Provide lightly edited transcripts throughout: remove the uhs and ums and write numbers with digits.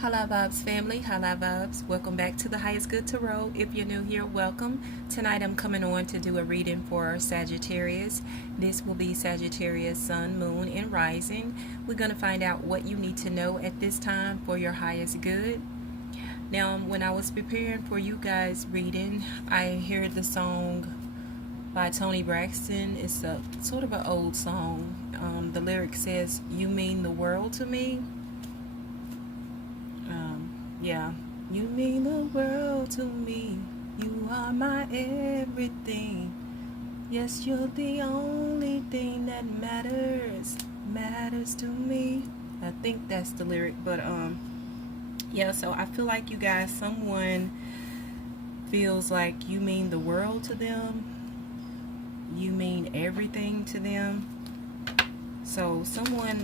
Hala Vibes family, Hala Vibes. Welcome back to the Highest Good Tarot. If you're new here, welcome. Tonight I'm coming on to do a reading for Sagittarius. This will be Sagittarius Sun, Moon, and Rising. We're going to find out what you need to know at this time for your highest good. Now, when I was preparing for you guys' reading, I heard the song by Tony Braxton. It's a sort of an old song. The lyric says, "You mean the world to me." Yeah, you mean the world to me. You are my everything. Yes, you're the only thing that matters to me. I think that's the lyric, but yeah, so I feel like you guys, someone feels like you mean the world to them. You mean everything to them. So someone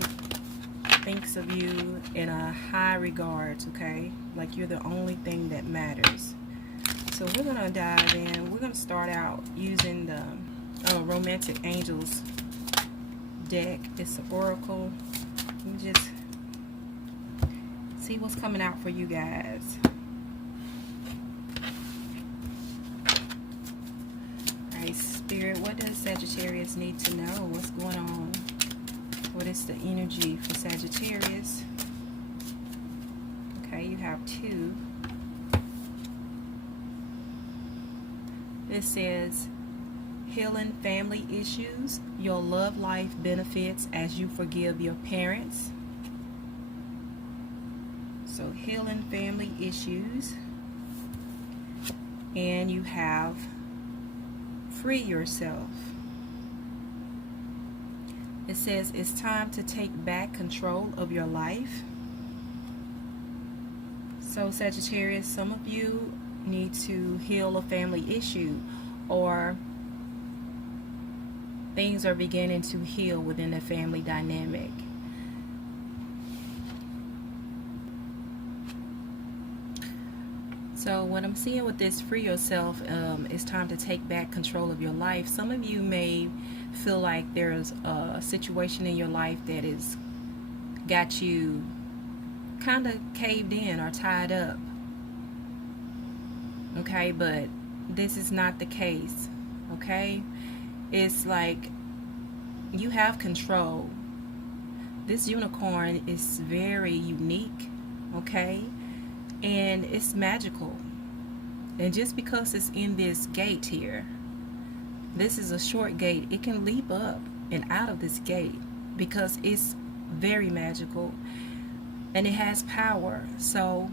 thinks of you in a high regards, okay? Like you're the only thing that matters. So we're going to dive in. We're going to start out using the Romantic Angels deck. It's an oracle. Let me just see what's coming out for you guys. Alright, Spirit, what does Sagittarius need to know? What's going on? What is the energy for Sagittarius? Okay, you have two. This says, healing family issues. Your love life benefits as you forgive your parents. So, healing family issues. And you have free yourself. It says it's time to take back control of your life. So Sagittarius, some of you need to heal a family issue, or things are beginning to heal within the family dynamic. So what I'm seeing with this free yourself, it's time to take back control of your life. Some of you may feel like there's a situation in your life that has got you kind of caved in or tied up. Okay, but this is not the case. Okay, it's like you have control. This unicorn is very unique. Okay, and it's magical. And just because it's in this gate here, this is a short gate, it can leap up and out of this gate because it's very magical and it has power. So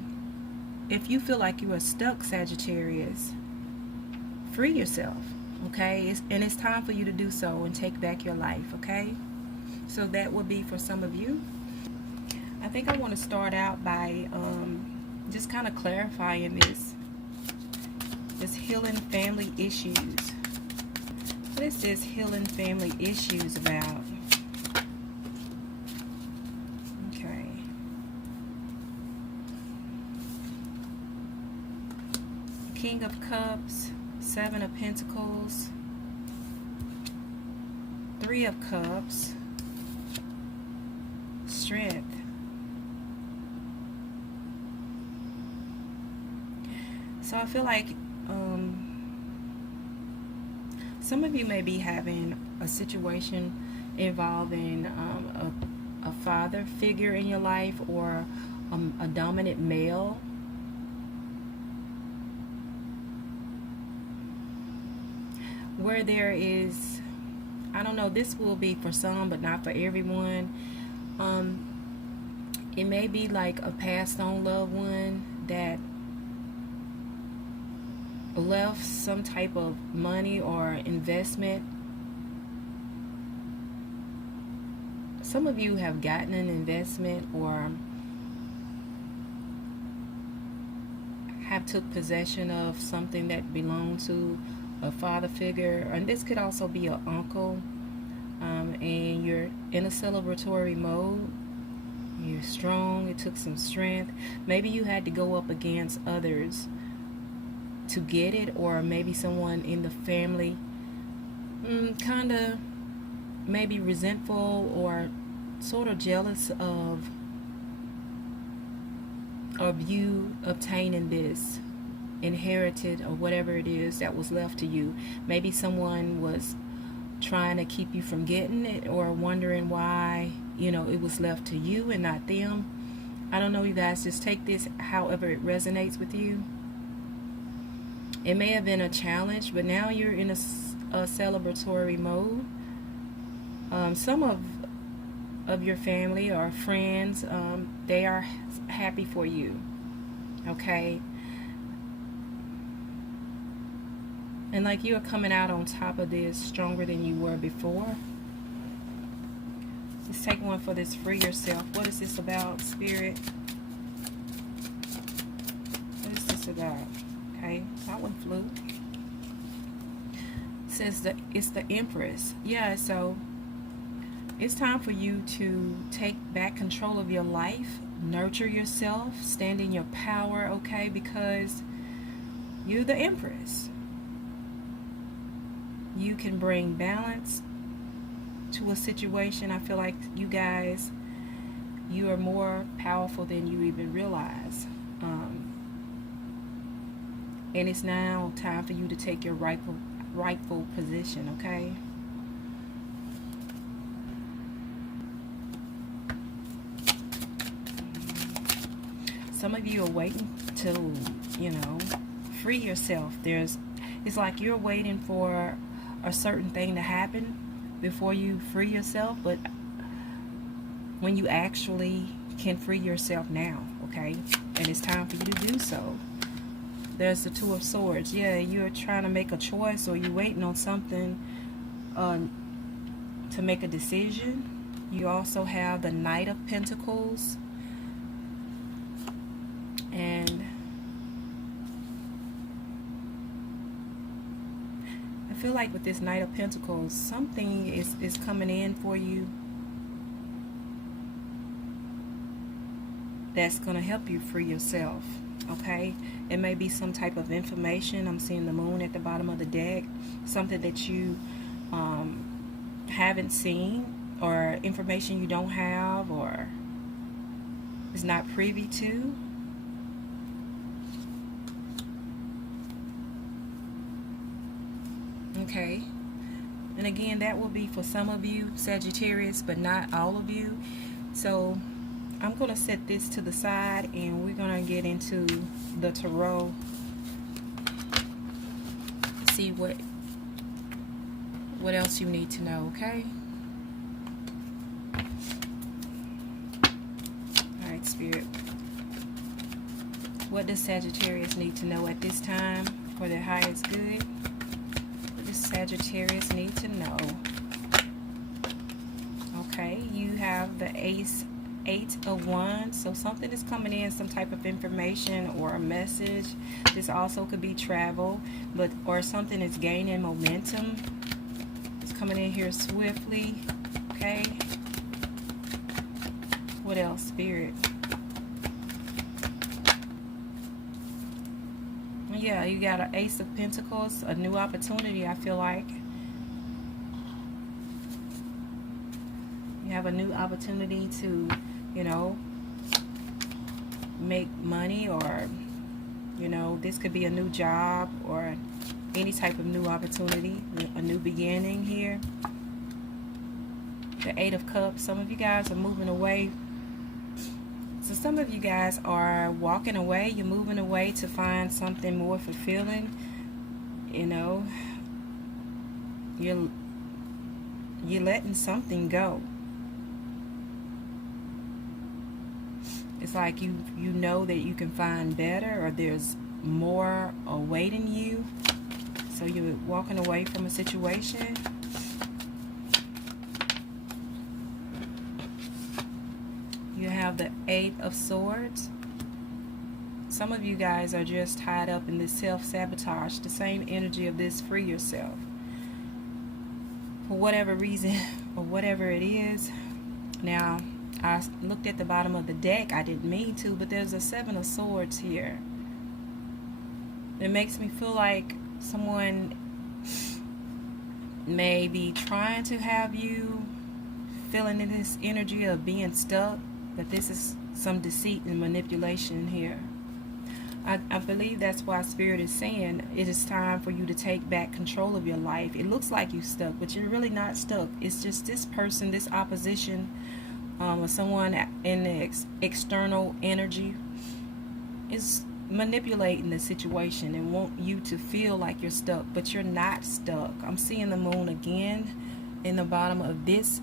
if you feel like you are stuck, Sagittarius, free yourself, okay? And it's time for you to do so and take back your life, okay? So that would be for some of you. I think I want to start out by just kind of clarifying this healing family issues. What is this healing family issues about? Okay. King of Cups, Seven of Pentacles, Three of Cups, Strength. So I feel like some of you may be having a situation involving a father figure in your life, or a dominant male. Where there is, I don't know, this will be for some but not for everyone. It may be like a passed on loved one that left some type of money or investment. Some of you have gotten an investment or have took possession of something that belonged to a father figure, and this could also be an uncle, and you're in a celebratory mode. You're strong. It took some strength. Maybe you had to go up against others to get it, or maybe someone in the family kind of maybe resentful or sort of jealous of of you obtaining this inherited or whatever it is that was left to you. Maybe someone was trying to keep you from getting it, or wondering why, you know, it was left to you and not them. I don't know, you guys. Just take this however it resonates with you. It may have been a challenge, but now you're in a celebratory mode. Some of your family or friends, they are happy for you. Okay? And like you are coming out on top of this stronger than you were before. Let's take one for this free yourself. What is this about, Spirit? What is this about? Okay, that one flew. It says that it's the Empress. Yeah, so it's time for you to take back control of your life, nurture yourself, stand in your power, okay? Because you're the Empress. You can bring balance to a situation. I feel like you guys, you are more powerful than you even realize. And it's now time for you to take your rightful position, okay? Some of you are waiting to, you know, free yourself. It's like you're waiting for a certain thing to happen before you free yourself, but when you actually can free yourself now, okay? And it's time for you to do so. There's the Two of Swords. Yeah, you're trying to make a choice, or you're waiting on something to make a decision. You also have the Knight of Pentacles. And I feel like with this Knight of Pentacles, something is coming in for you that's going to help you free yourself, okay? It may be some type of information. I'm seeing the Moon at the bottom of the deck. Something that you haven't seen, or information you don't have, or is not privy to. Okay, and again, that will be for some of you, Sagittarius, but not all of you. So I'm going to set this to the side, and we're going to get into the tarot. See what else you need to know, okay? All right, Spirit. What does Sagittarius need to know at this time for their highest good? Sagittarius need to know. Okay, you have the Eight of Wands. So something is coming in, some type of information or a message. This also could be travel, or something is gaining momentum. It's coming in here swiftly. Okay. What else, Spirit? Yeah, you got an Ace of Pentacles, a new opportunity, I feel like. You have a new opportunity to, you know, make money, or, you know, this could be a new job or any type of new opportunity, a new beginning here. The Eight of Cups, some of you guys are moving away. So some of you guys are walking away. You're moving away to find something more fulfilling. You know, you're letting something go. It's like you know that you can find better, or there's more awaiting you. So you're walking away from a situation. You have the Eight of Swords. Some of you guys are just tied up in this self-sabotage, the same energy of this free yourself. For whatever reason, or whatever it is. Now, I looked at the bottom of the deck. I didn't mean to, but there's a Seven of Swords here. It makes me feel like someone may be trying to have you feeling in this energy of being stuck But this is some deceit and manipulation here. I believe that's why Spirit is saying it is time for you to take back control of your life. It looks like you're stuck, but you're really not stuck. It's just this person, this opposition, or someone in the external energy is manipulating the situation and want you to feel like you're stuck, but you're not stuck. I'm seeing the moon again in the bottom of this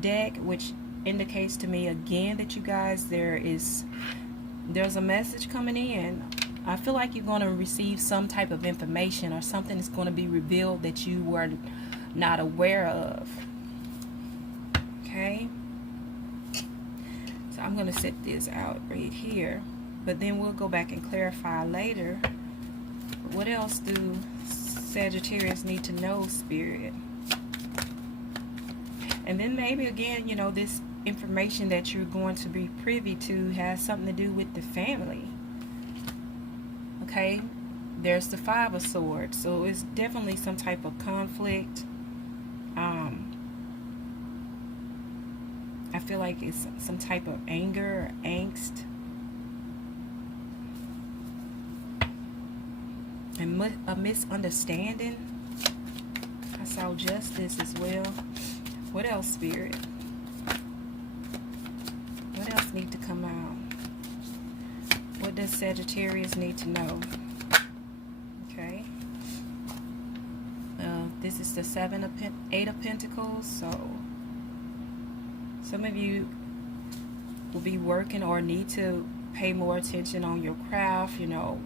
deck, which indicates to me again that you guys, there's a message coming in. I feel like you're going to receive some type of information, or something is going to be revealed that you were not aware of. Okay, so I'm going to set this out right here, but then we'll go back and clarify later. What else do Sagittarius need to know, Spirit? And then maybe again, you know, this information that you're going to be privy to has something to do with the family. Okay, there's the Five of Swords, so it's definitely some type of conflict. I feel like it's some type of anger or angst, and a misunderstanding. I saw justice as well. What else, Spirit? What else need to come out? What does Sagittarius need to know? Okay. This is the Eight of Pentacles. So some of you will be working or need to pay more attention on your craft, you know,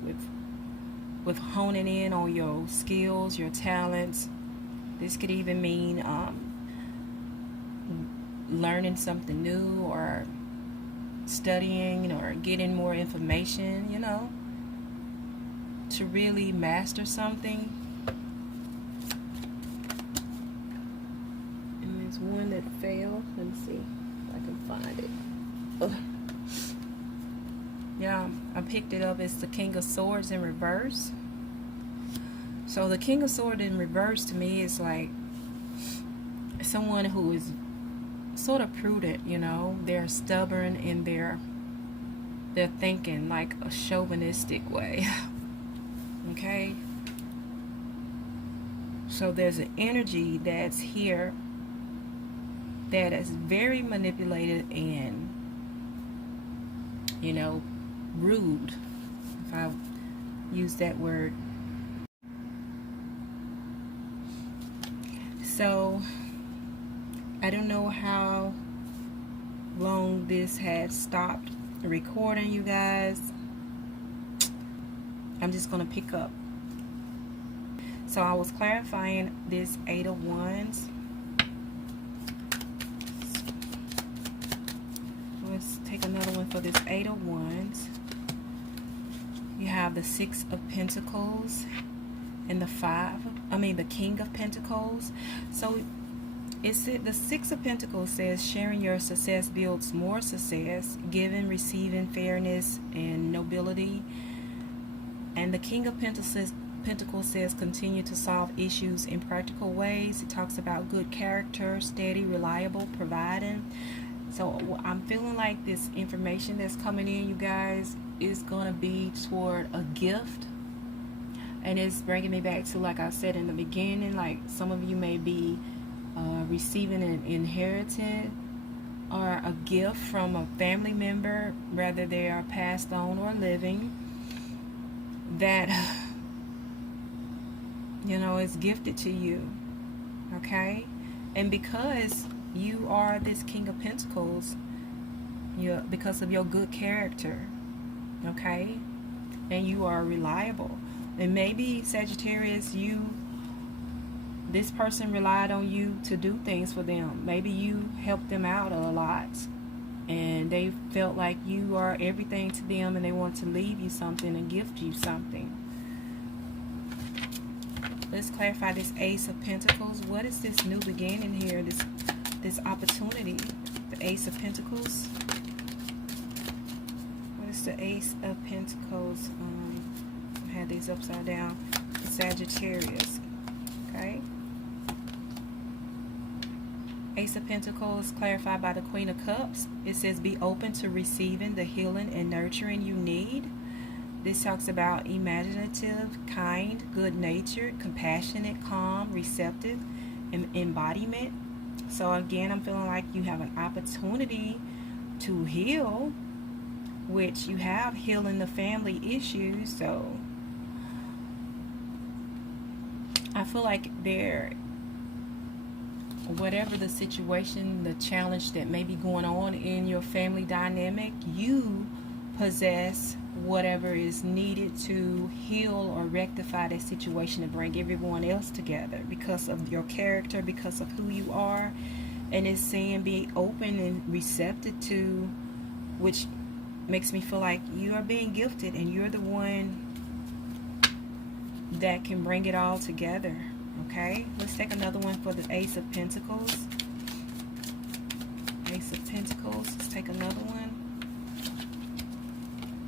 with honing in on your skills, your talents. This could even mean learning something new, or studying, or getting more information, you know, to really master something. And there's one that failed. Let me see if I can find it. Oh. Yeah, I picked it up. It's the King of Swords in reverse. So the King of Swords in reverse to me is like someone who is sort of prudent, you know. They're stubborn in their thinking, like a chauvinistic way. Okay, so there's an energy that's here that is very manipulated and, you know, rude, if I use that word. So I don't know how long this has stopped recording, you guys. I'm just going to pick up. So I was clarifying this Eight of Wands. Let's take another one for this Eight of Wands. You have the Six of Pentacles and the King of Pentacles. So the Six of Pentacles says sharing your success builds more success, giving, receiving, fairness, and nobility. And the King of Pentacles says continue to solve issues in practical ways. It talks about good character, steady, reliable, providing. So I'm feeling like this information that's coming in, you guys, is going to be toward a gift. And it's bringing me back to, like I said in the beginning, like some of you may be receiving an inheritance or a gift from a family member, whether they are passed on or living, that, you know, is gifted to you. Okay, and because you are this King of Pentacles, because of your good character, okay, and you are reliable. And maybe Sagittarius, this person relied on you to do things for them. Maybe you helped them out a lot, and they felt like you are everything to them, and they want to leave you something and gift you something. Let's clarify this Ace of Pentacles. What is this new beginning here? This opportunity. The Ace of Pentacles. What is the Ace of Pentacles? I had these upside down. Sagittarius. Okay. Ace of Pentacles clarified by the Queen of Cups. It says be open to receiving the healing and nurturing you need. This talks about imaginative, kind, good-natured, compassionate, calm, receptive, and embodiment. So again, I'm feeling like you have an opportunity to heal, which you have healing the family issues. So I feel like whatever the situation, the challenge that may be going on in your family dynamic, you possess whatever is needed to heal or rectify that situation and bring everyone else together because of your character, because of who you are. And it's saying be open and receptive to, which makes me feel like you are being gifted and you're the one that can bring it all together. Okay, let's take another one for the Ace of Pentacles. Ace of Pentacles, let's take another one.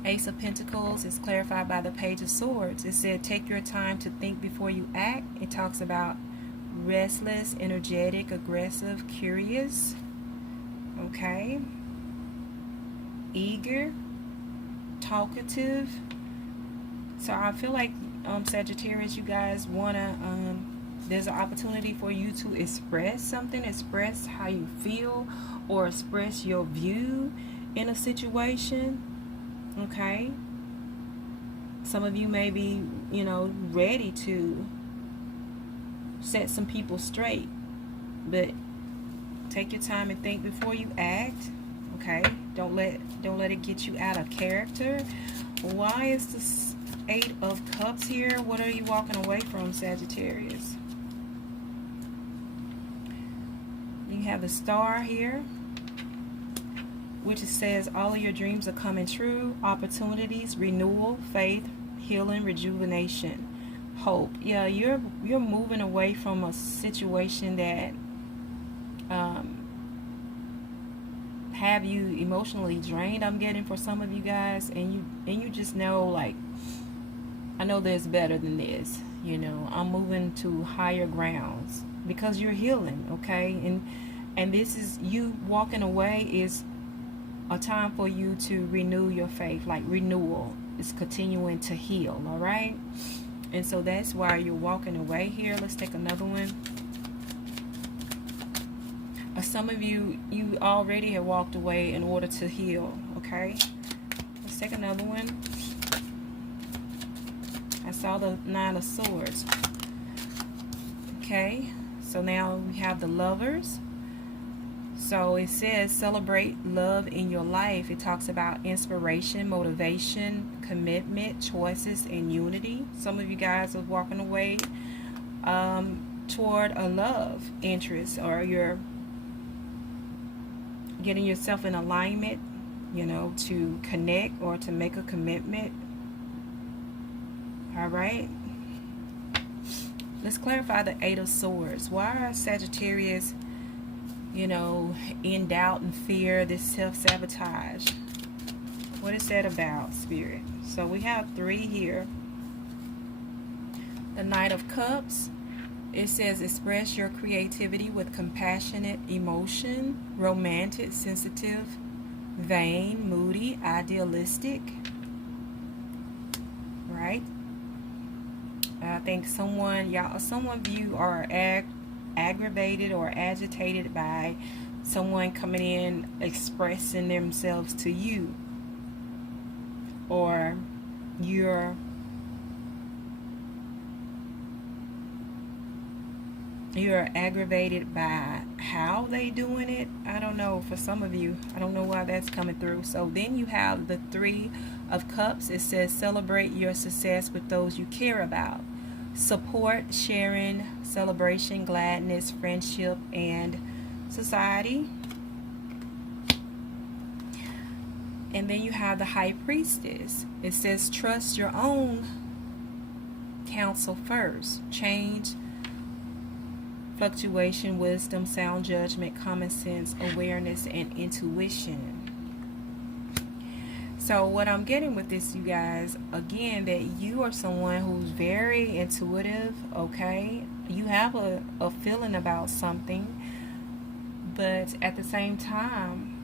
Ace of Pentacles is clarified by the Page of Swords. It said take your time to think before you act. It talks about restless, energetic, aggressive, curious. Okay. Eager, talkative. So I feel like Sagittarius, you guys wanna there's an opportunity for you to express something, express how you feel, or express your view in a situation. Okay, some of you may be, ready to set some people straight, but take your time and think before you act. Okay, don't let it get you out of character. Why is this Eight of Cups here? What are you walking away from, Sagittarius? You have the Star here, which says all of your dreams are coming true. Opportunities, renewal, faith, healing, rejuvenation, hope. Yeah, you're moving away from a situation that have you emotionally drained, I'm getting, for some of you guys, and you just know, like, I know there's better than this. I'm moving to higher grounds because you're healing. Okay, and this is you walking away is a time for you to renew your faith. Like, renewal is continuing to heal. All right, and so that's why you're walking away here. Let's take another one. Some of you already have walked away in order to heal. Okay, let's take another one. I saw the Nine of Swords. Okay, so now we have the Lovers. So it says celebrate love in your life. It talks about inspiration, motivation, commitment, choices, and unity. Some of you guys are walking away toward a love interest, or you're getting yourself in alignment, to connect or to make a commitment. All right, let's clarify the Eight of Swords. Why are Sagittarius, in doubt and fear, this self-sabotage? What is that about, Spirit? So we have 3 here. The Knight of Cups. It says express your creativity with compassionate emotion, romantic, sensitive, vain, moody, idealistic. Right? I think some of you are aggravated or agitated by someone coming in expressing themselves to you, or you're aggravated by how they doing it. I don't know, for some of you, I don't know why that's coming through. So then you have the Three of Cups. It says celebrate your success with those you care about. Support, sharing, celebration, gladness, friendship, and society. And then you have the High Priestess. It says trust your own counsel first. Change, fluctuation, wisdom, sound judgment, common sense, awareness, and intuition. So what I'm getting with this, you guys, again, that you are someone who's very intuitive. Okay, you have a feeling about something, But at the same time,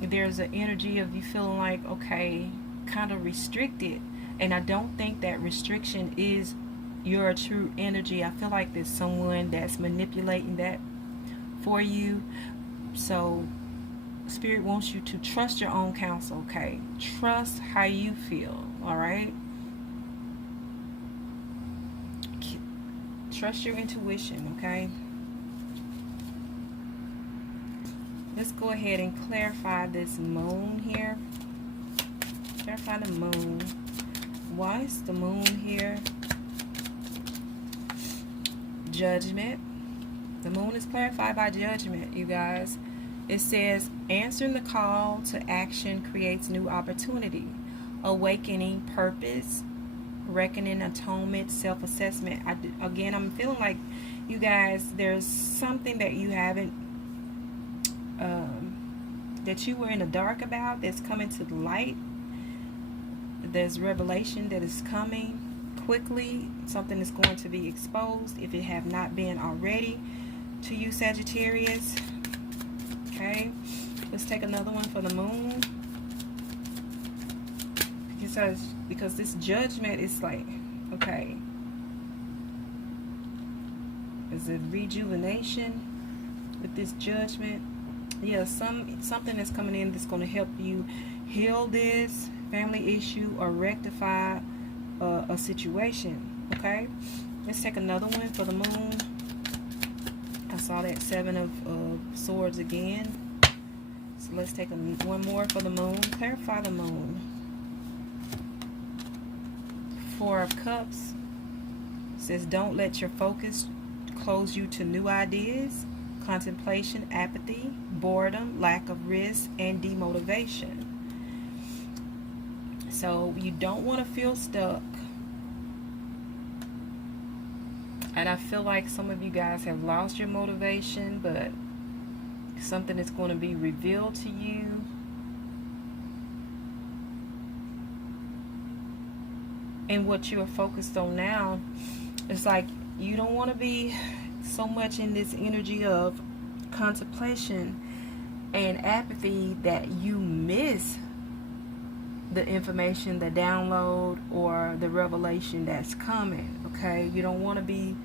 there's an energy of you feeling like, okay, kind of restricted. And I don't think that restriction is your true energy. I feel like there's someone that's manipulating that for you. So Spirit wants you to trust your own counsel, okay? Trust how you feel, all right? Trust your intuition, okay? Let's go ahead and clarify this moon here. Clarify the moon. Why is the moon here? Judgment. The moon is clarified by judgment, you guys. It says, answering the call to action creates new opportunity. Awakening purpose, reckoning, atonement, self-assessment. Again, I'm feeling like, you guys, there's something that you haven't, that you were in the dark about that's coming to the light. There's revelation that is coming quickly. Something is going to be exposed if it have not been already to you, Sagittarius. Okay, let's take another one for the moon. Because this judgment is like, okay, is it rejuvenation with this judgment? Yeah, something that's coming in that's going to help you heal this family issue or rectify a situation. Okay, let's take another one for the moon. I saw that 7 of swords again. So let's take one more for the moon. Clarify the moon. 4 of cups says, don't let your focus close you to new ideas, contemplation, apathy, boredom, lack of risk, and demotivation. So you don't want to feel stuck. And I feel like some of you guys have lost your motivation, but something is going to be revealed to you. And what you are focused on now, it's like you don't want to be so much in this energy of contemplation and apathy that you miss the information, the download, or the revelation that's coming. Okay, you don't want to be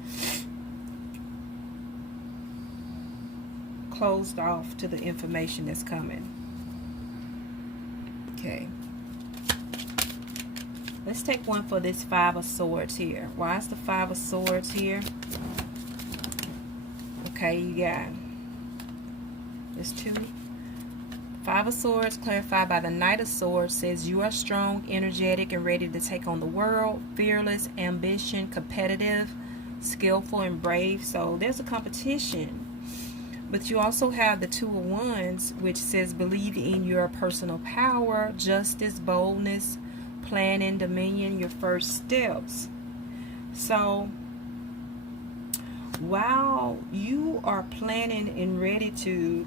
closed off to the information that's coming. Okay, let's take one for this 5 of swords here. Why is the 5 of swords here? Okay, you got there's 2. 5 of swords clarified by the Knight of Swords says you are strong, energetic, and ready to take on the world. Fearless, ambition, competitive, skillful, and brave. So there's a competition. But you also have the 2 of Wands, which says believe in your personal power, justice, boldness, planning, dominion, your first steps. So while you are planning and ready to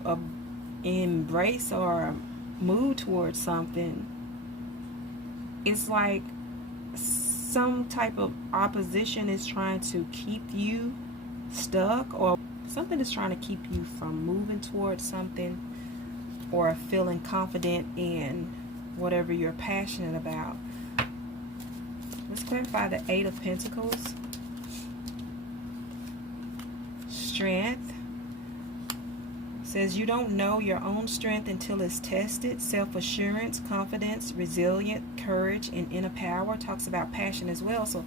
embrace or move towards something, it's like some type of opposition is trying to keep you stuck, or something is trying to keep you from moving towards something or feeling confident in whatever you're passionate about. Let's clarify the 8 of Pentacles. Strength says you don't know your own strength until it's tested. Self-assurance, confidence, resilient, courage, and inner power. Talks about passion as well. So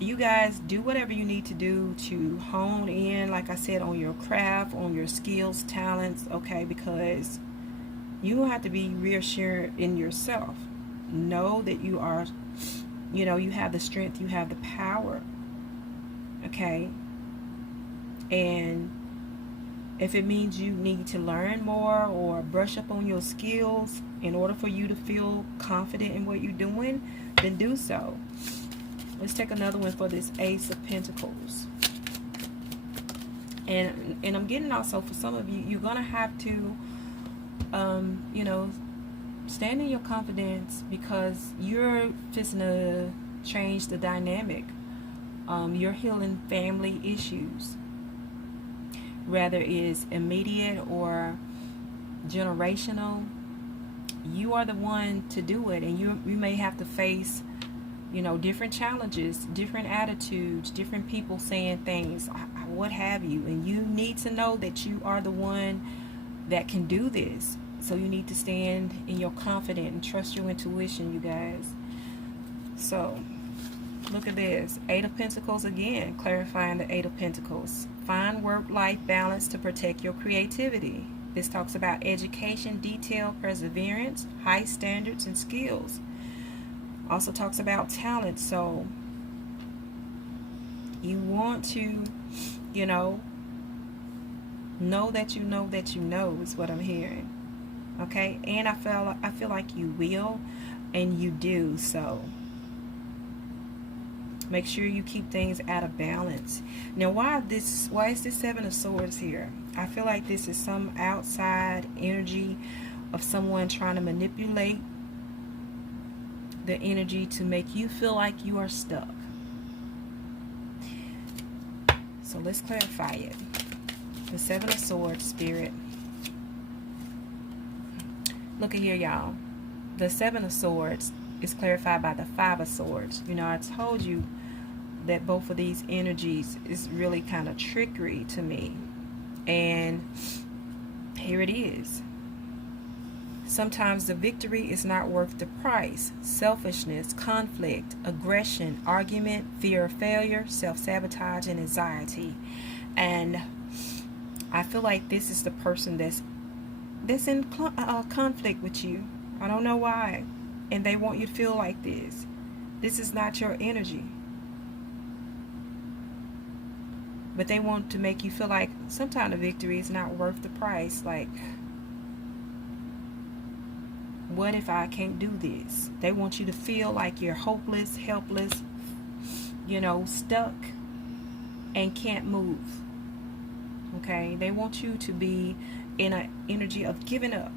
you guys do whatever you need to do to hone in, like I said, on your craft, on your skills, talents, okay, because you have to be reassured in yourself. Know that you are, you know, you have the strength, you have the power, okay? And if it means you need to learn more or brush up on your skills in order for you to feel confident in what you're doing, then do so. Let's take another one for this Ace of Pentacles. And I'm getting also, for some of you, you're going to have to, you know, stand in your confidence, because you're fixing to change the dynamic. You're healing family issues. whether it's immediate or generational, you are the one to do it. And you may have to face, different challenges, different attitudes, different people saying things, what have you. And you need to know that you are the one that can do this. So you need to stand in your confidence and trust your intuition, you guys. So look at this. Eight of Pentacles again, clarifying the Eight of Pentacles. Find work-life balance to protect your creativity. This talks about education, detail, perseverance, high standards, and skills. Also talks about talent. So you want to, know that you know that you know is what I'm hearing. Okay? And I feel like you will, and you do. So make sure you keep things out of balance. Now, why is this Seven of Swords here? I feel like this is some outside energy of someone trying to manipulate the energy to make you feel like you are stuck. So let's clarify it. The Seven of Swords, Spirit. Look at here, y'all. The Seven of Swords is clarified by the Five of Swords. I told you that both of these energies is really kind of trickery to me. And here it is. Sometimes the victory is not worth the price. Selfishness, conflict, aggression, argument, fear of failure, self-sabotage, and anxiety. And I feel like this is the person that's in conflict with you. I don't know why. And they want you to feel like this. This is not your energy. But they want to make you feel like sometimes the victory is not worth the price. Like, what if I can't do this? They want you to feel like you're hopeless, helpless, stuck, and can't move. Okay? They want you to be in an energy of giving up.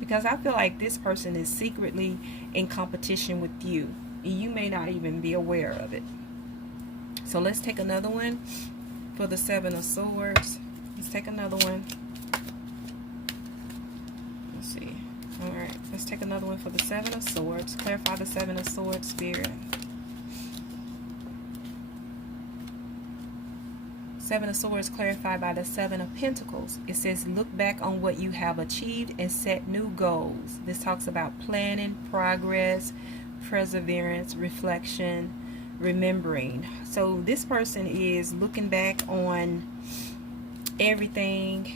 Because I feel like this person is secretly in competition with you. And you may not even be aware of it. So let's take another one for the Seven of Swords. Let's take another one. Let's see. Alright, let's take another one for the Seven of Swords. Clarify the Seven of Swords, Spirit. Seven of Swords clarified by the Seven of Pentacles. It says, look back on what you have achieved and set new goals. This talks about planning, progress, perseverance, reflection, remembering. So this person is looking back on everything.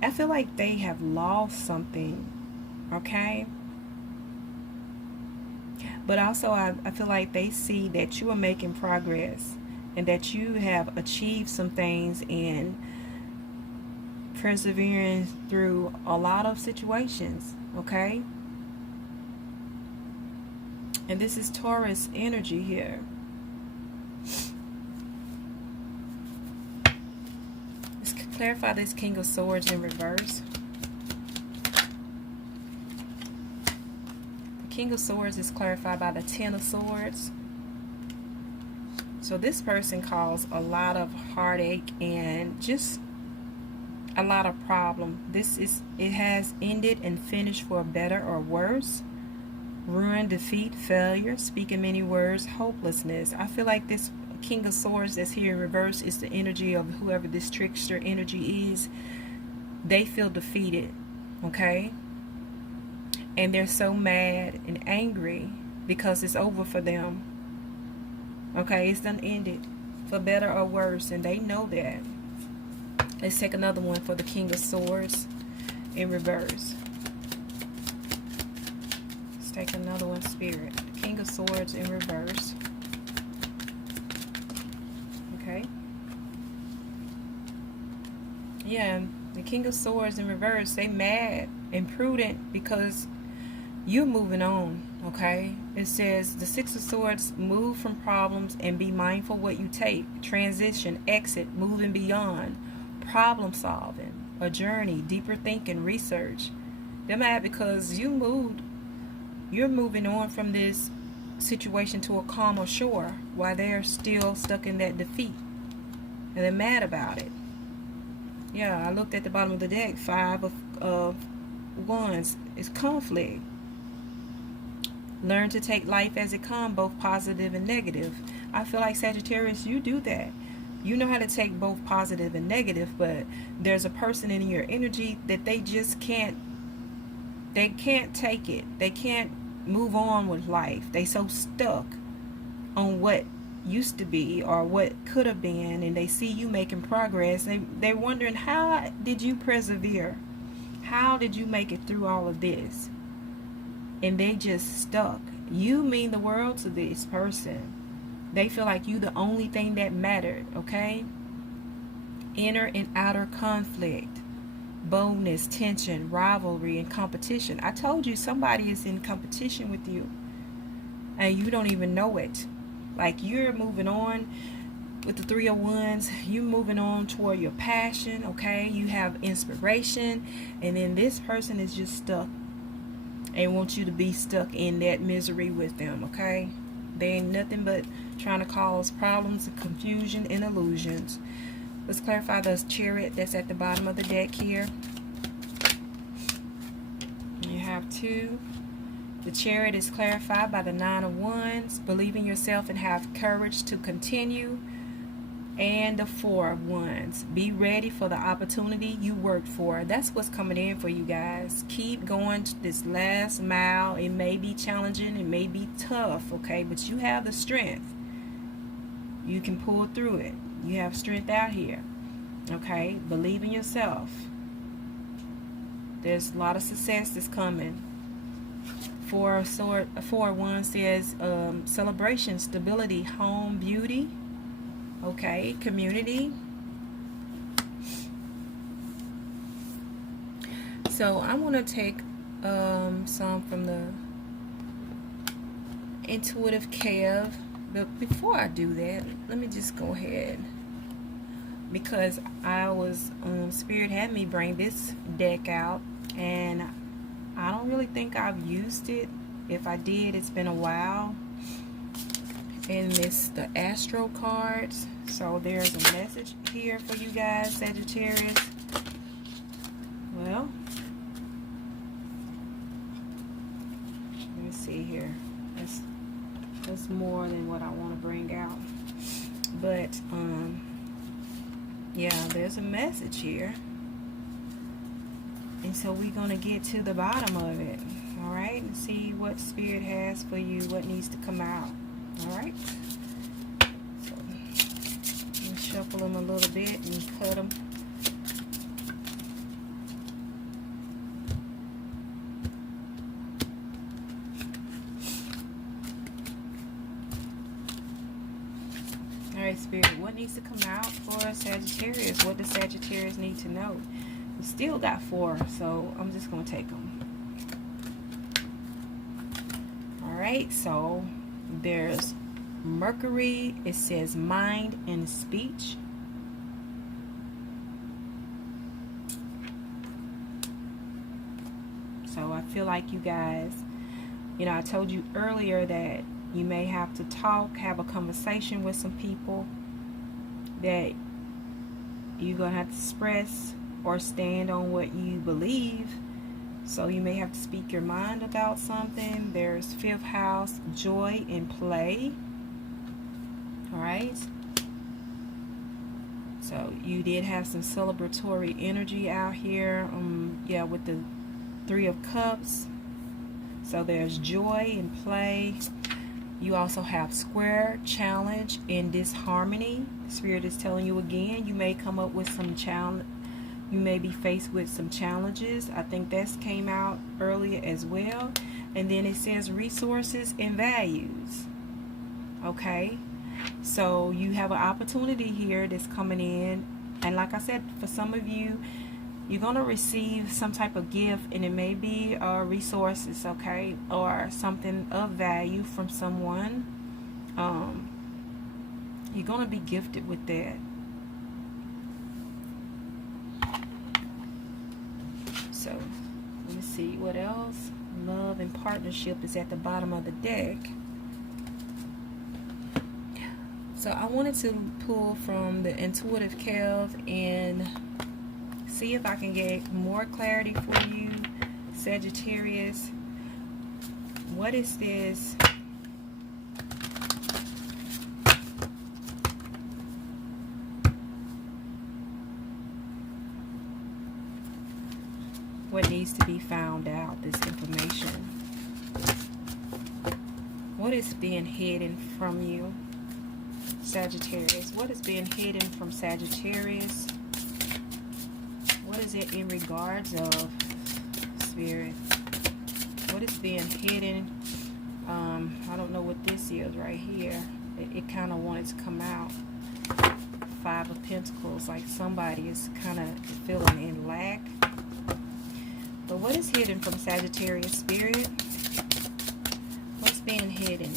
I feel like they have lost something. Okay? But also I feel like they see that you are making progress and that you have achieved some things and persevering through a lot of situations. Okay? And this is Taurus energy here. Let's clarify this King of Swords in reverse. The King of Swords is clarified by the Ten of Swords. So this person caused a lot of heartache and just a lot of problem. It has ended and finished for better or worse. Ruin, defeat, failure, speaking many words, hopelessness. I feel like this King of Swords that's here in reverse is the energy of whoever this trickster energy is. They feel defeated, okay? And they're so mad and angry because it's over for them. Okay, it's done ended for better or worse, and they know that. Let's take another one for the King of Swords in reverse. Let's take another one, Spirit. The King of Swords in reverse. Okay. Yeah, the King of Swords in reverse, they mad and prudent because you're moving on. Okay, it says the Six of Swords, move from problems and be mindful what you take. Transition, exit, moving beyond, problem solving, a journey, deeper thinking, research. They're mad because you're moving on from this situation to a calmer shore while they're still stuck in that defeat. And they're mad about it. Yeah, I looked at the bottom of the deck. 5 of Wands. It's conflict. Learn to take life as it comes, both positive and negative. I feel like Sagittarius, you do that. You know how to take both positive and negative, but there's a person in your energy that they just can't take it. They can't move on with life. They so stuck on what used to be or what could have been, and they see you making progress. They're wondering, how did you persevere? How did you make it through all of this? And they just stuck. You mean the world to this person. They feel like you the only thing that mattered, okay? Inner and outer conflict, boldness, tension, rivalry, and competition. I told you somebody is in competition with you, and you don't even know it. Like, you're moving on with the 3 of Wands. You're moving on toward your passion, okay? You have inspiration, and then this person is just stuck and wants you to be stuck in that misery with them, okay? They ain't nothing but trying to cause problems and confusion and illusions. Let's clarify the Chariot that's at the bottom of the deck here. You have 2. The Chariot is clarified by the 9 of Wands. Believe in yourself and have courage to continue. And the 4 of Wands. Be ready for the opportunity you worked for. That's what's coming in for you guys. Keep going this last mile. It may be challenging. It may be tough, okay? But you have the strength. You can pull through it. You have strength out here, okay? Believe in yourself. There's a lot of success that's coming. 4 of Wands says celebration, stability, home, beauty. Okay, community. So I want to take some from the intuitive Kev. But before I do that, let me just go ahead, because I was Spirit had me bring this deck out, and I don't really think I've used it. If I did, it's been a while. And it's the Astro cards. So there's a message here for you guys, Sagittarius. Well, let me see here. That's more than what I want to bring out. But yeah, there's a message here. And so we're going to get to the bottom of it. All right, and see what Spirit has for you, what needs to come out. All right, so I'm going to shuffle them a little bit and cut them. All right, Spirit, what needs to come out for Sagittarius? What does Sagittarius need to know? We still got 4, so I'm just going to take them. All right, so there's Mercury. It says mind and speech. So I feel like you guys, you know, I told you earlier that you may have to talk, have a conversation with some people that you're going to have to express or stand on what you believe. So you may have to speak your mind about something. There's 5th house, joy and play. All right. So you did have some celebratory energy out here. Yeah, with the 3 of Cups. So there's joy and play. You also have square, challenge, and disharmony. Spirit is telling you again, you may come up with some challenge. You may be faced with some challenges. I think that came out earlier as well. And then it says resources and values. Okay. So you have an opportunity here that's coming in. And like I said, for some of you, you're going to receive some type of gift, and it may be resources, okay, or something of value from someone. You're going to be gifted with that. So let me see what else. Love and partnership is at the bottom of the deck. So I wanted to pull from the intuitive Kev and see if I can get more clarity for you, Sagittarius. What is this? What needs to be found out, this information? What is being hidden from you, Sagittarius? What is being hidden from Sagittarius? What is it in regards of, Spirit? What is being hidden? I don't know what this is right here. It kind of wanted to come out. 5 of Pentacles, like somebody is kind of feeling in lack. But what is hidden from Sagittarius, Spirit? What's being hidden?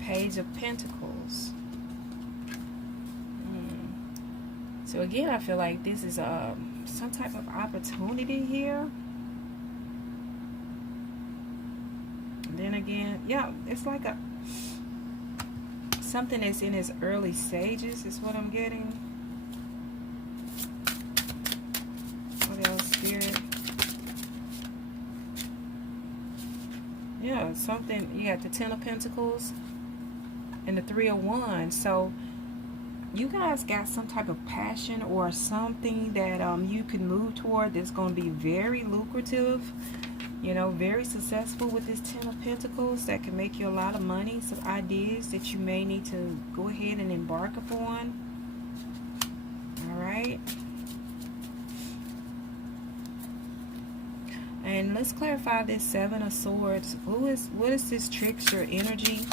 Page of Pentacles. So again, I feel like this is some type of opportunity here. And then again, yeah, it's like a something that's in its early stages is what I'm getting. What else, Spirit? Yeah, something. You got the 10 of Pentacles and the 3 of Wands. So you guys got some type of passion or something that you can move toward that's going to be very lucrative, you know, very successful with this 10 of Pentacles that can make you a lot of money. Some ideas that you may need to go ahead and embark upon. All right. And let's clarify this 7 of Swords. What is this trickster energy?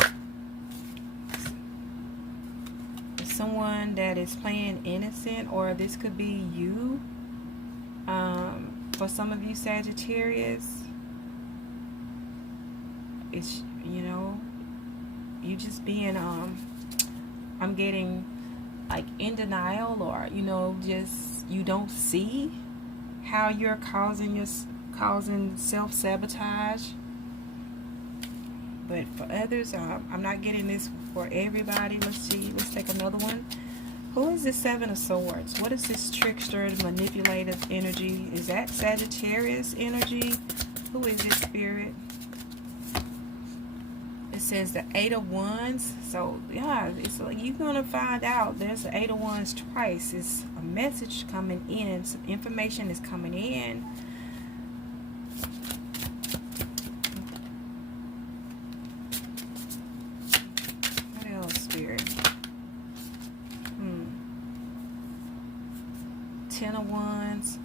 Someone that is playing innocent, or this could be you. For some of you Sagittarius, it's, you know, you just being I'm getting like in denial, or you know, just you don't see how you're causing self-sabotage. But for others, I'm not getting this for everybody. Let's see. Let's take another one. Who is this 7 of Swords? What is this trickster, manipulative energy? Is that Sagittarius energy? Who is this, Spirit? It says the 8 of Wands. So, yeah, it's like you're going to find out. There's the 8 of Wands twice. It's a message coming in. Some information is coming in. Spirit. 10 of Wands,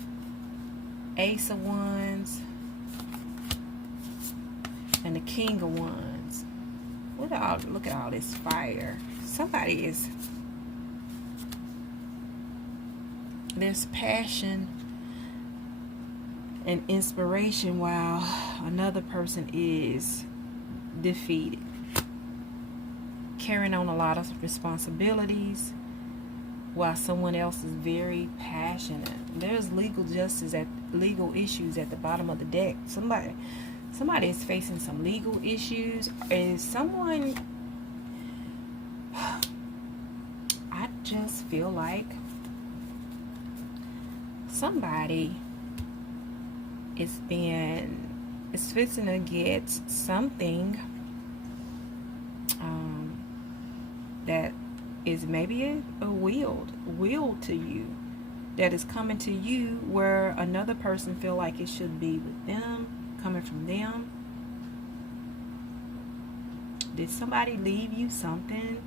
Ace of Wands, and the King of Wands. Look at all this fire. Somebody is, there's passion and inspiration while another person is defeated, carrying on a lot of responsibilities while someone else is very passionate. There's legal issues at the bottom of the deck. Somebody is facing some legal issues. Is someone, I just feel like somebody is fixing to get something that is maybe a will to you, that is coming to you, where another person feel like it should be with them, coming from them. Did somebody leave you something?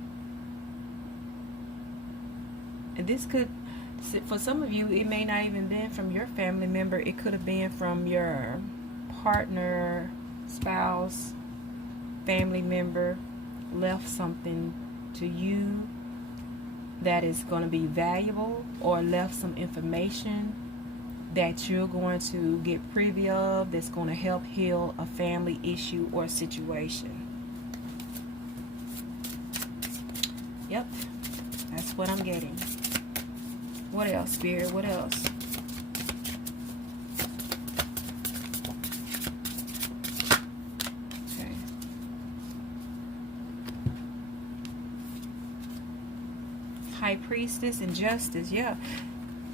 And this could, for some of you, it may not even been from your family member. It could have been from your partner, spouse, family member, left something to you that is going to be valuable, or left some information that you're going to get privy of that's going to help heal a family issue or situation. Yep, that's what I'm getting. What else, Spirit? What else? high priestess and justice. Yeah.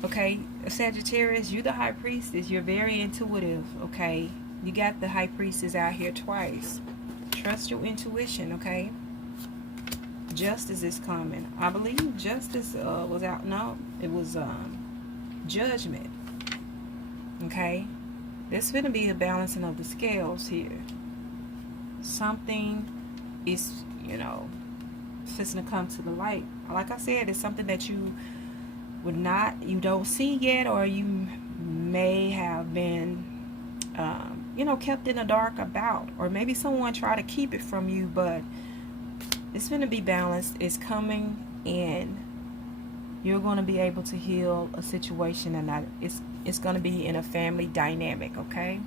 Okay, Sagittarius, you're the high priestess. You're very intuitive. Okay, you got the high priestess out here twice. Trust your intuition. Okay. Justice is coming. I believe justice was out. No, it was judgment. Okay, there's going to be a balancing of the scales here. Something is, fixing to come to the light. Like I said, it's something that you you don't see yet, or you may have been kept in the dark about, or maybe someone tried to keep it from you, but it's going to be balanced. It's coming, and you're going to be able to heal a situation, and it's going to be in a family dynamic. Okay,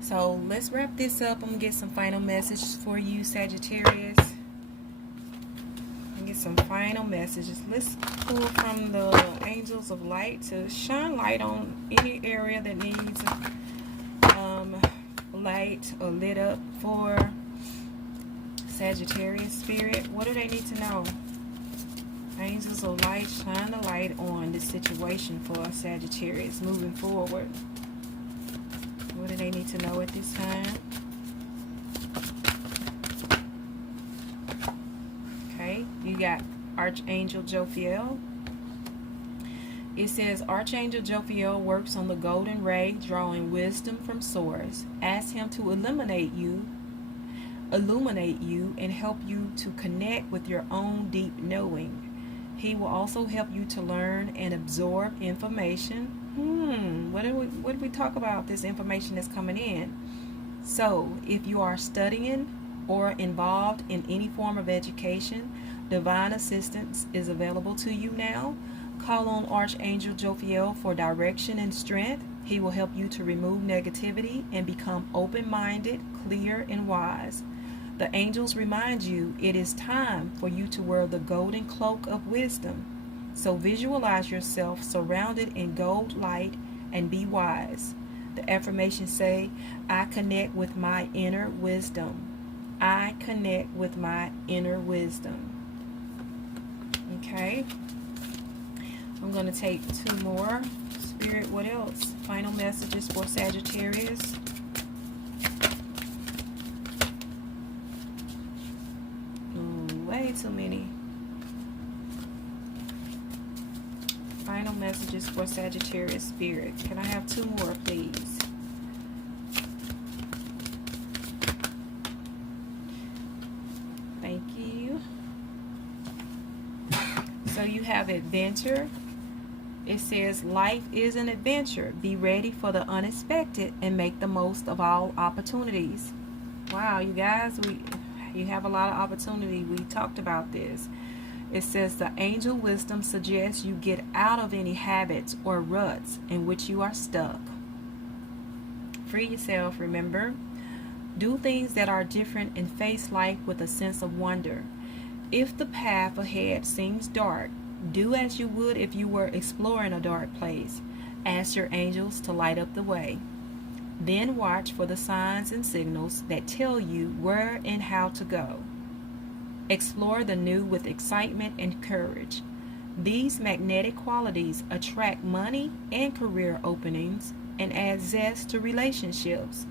so let's wrap this up. I'm going to get some final messages for you, Sagittarius. Get some final messages. Let's pull from the angels of light to shine light on any area that needs light or lit up for Sagittarius spirit. What do they need to know? Angels of light, shine the light on this situation for Sagittarius moving forward. What do they need to know at this time? You got Archangel Jophiel. It says Archangel Jophiel works on the golden ray, drawing wisdom from source. Ask him to illuminate you, and help you to connect with your own deep knowing. He will also help you to learn and absorb information. What did we talk about? This information that's coming in. So, if you are studying or involved in any form of education, divine assistance is available to you now. Call on Archangel Jophiel for direction and strength. He will help you to remove negativity and become open-minded, clear, and wise. The angels remind you it is time for you to wear the golden cloak of wisdom. So visualize yourself surrounded in gold light and be wise. The affirmations say, I connect with my inner wisdom. I connect with my inner wisdom. Okay, I'm going to take two more. Spirit, what else? Final messages for Sagittarius. Way too many. Final messages for Sagittarius spirit. Can I have two more, please? Thank you. So you have adventure. It says life is an adventure. Be ready for the unexpected and make the most of all opportunities. Wow, you guys, you have a lot of opportunity. We talked about this. It says the angel wisdom suggests you get out of any habits or ruts in which you are stuck. Free yourself, remember. Do things that are different and face life with a sense of wonder. If the path ahead seems dark, do as you would if you were exploring a dark place. Ask your angels to light up the way. Then watch for the signs and signals that tell you where and how to go. Explore the new with excitement and courage. These magnetic qualities attract money and career openings and add zest to relationships.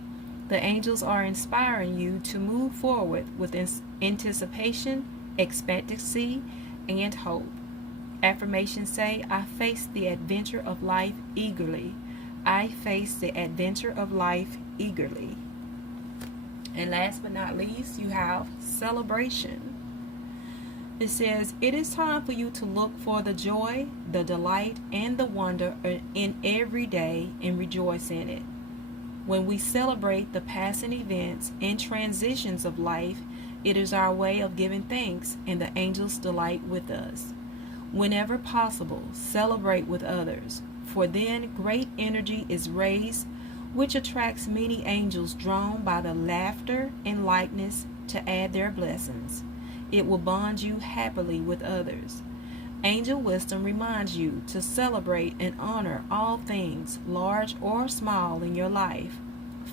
The angels are inspiring you to move forward with anticipation, expectancy, and hope. Affirmations say, I face the adventure of life eagerly. I face the adventure of life eagerly. And last but not least, you have celebration. It says, it is time for you to look for the joy, the delight, and the wonder in every day and rejoice in it. When we celebrate the passing events and transitions of life, it is our way of giving thanks, and the angels delight with us. Whenever possible, celebrate with others, for then great energy is raised, which attracts many angels drawn by the laughter and likeness to add their blessings. It will bond you happily with others. Angel wisdom reminds you to celebrate and honor all things, large or small, in your life.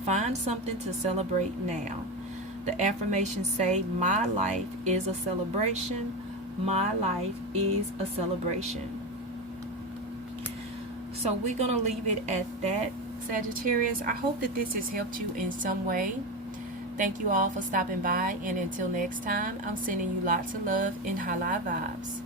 Find something to celebrate now. The affirmations say, my life is a celebration. My life is a celebration. So we're going to leave it at that, Sagittarius. I hope that this has helped you in some way. Thank you all for stopping by, and until next time, I'm sending you lots of love and high vibes.